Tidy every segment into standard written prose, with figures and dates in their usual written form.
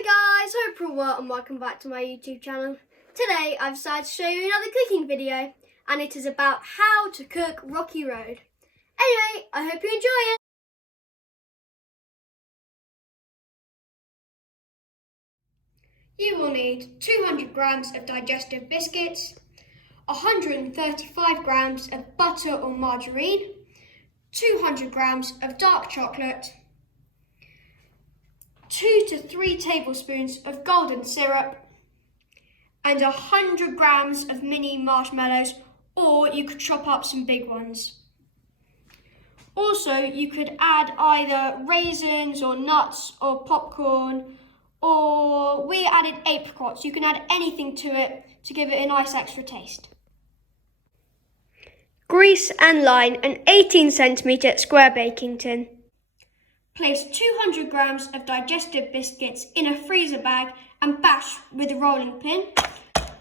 Hello guys, hope you're well and welcome back to my YouTube channel. Today I've decided to show you another cooking video and it is about how to cook Rocky Road. Anyway, I hope you enjoy it. You will need 200 grams of digestive biscuits, 135 grams of butter or margarine, 200 grams of dark chocolate, 2 to 3 tablespoons of golden syrup, and 100 grams of mini marshmallows, or you could chop up some big ones. Also, you could add either raisins or nuts or popcorn, or we added apricots. You can add anything to it to give it a nice extra taste. Grease and line an 18cm square baking tin. Place 200 grams of digestive biscuits in a freezer bag and bash with a rolling pin,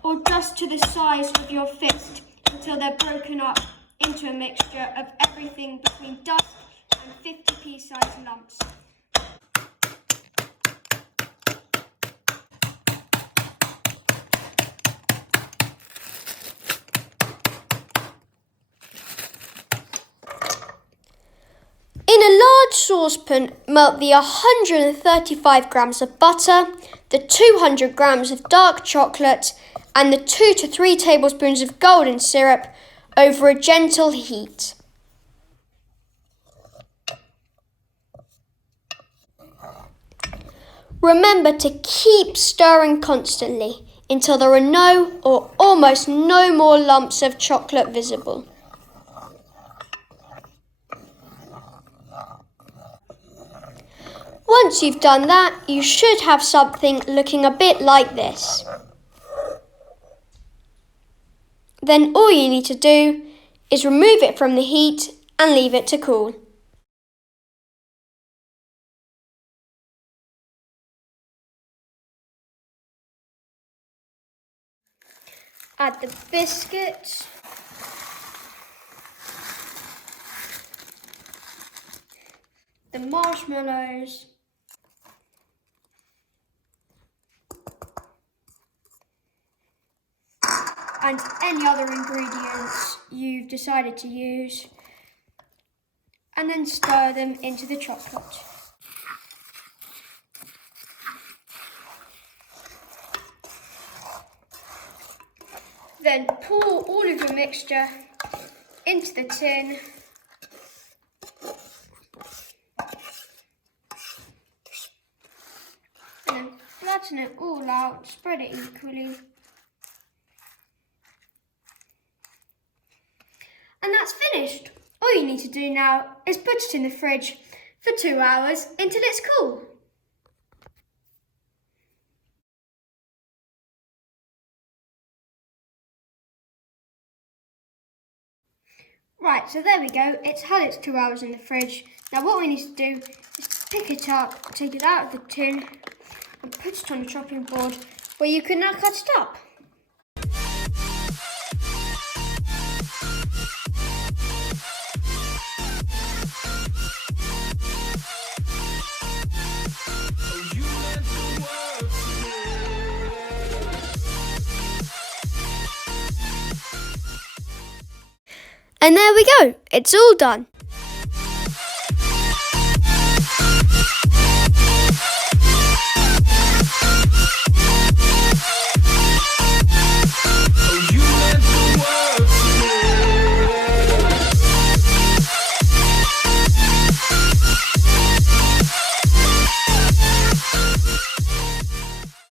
or just to the size of your fist until they're broken up into a mixture of everything between dusk and 50p size lumps. In a large saucepan, melt the 135 grams of butter, the 200 grams of dark chocolate, and the 2 to 3 tablespoons of golden syrup over a gentle heat. Remember to keep stirring constantly until there are no or almost no more lumps of chocolate visible. Once you've done that, you should have something looking a bit like this. Then all you need to do is remove it from the heat and leave it to cool. Add the biscuits. The marshmallows. And any other ingredients you've decided to use, and then stir them into the chocolate. Then pour all of your mixture into the tin and then flatten it all out, spread it equally. And that's finished. All you need to do now is put it in the fridge for 2 hours until it's cool. Right, so there we go. It's had its 2 hours in the fridge. Now what we need to do is pick it up, take it out of the tin and put it on a chopping board where you can now cut it up. And there we go, it's all done.